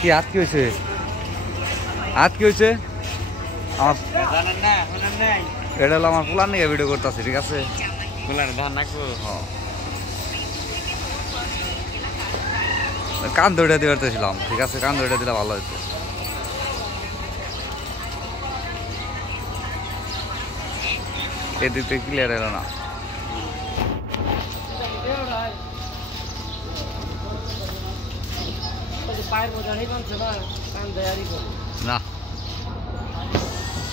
কি হাত কি হয়েছে? হাত কি হয়েছে? এটা হলো আমার পোলার নিয়ে ভিডিও করতেছে, ঠিক আছে? কান দৌড়ে দিয়ে করতেছিলাম, ঠিক আছে? কান দৌড়ে দিলে ভালো হতো। এদিক থেকে ক্লিয়ার এলো না। না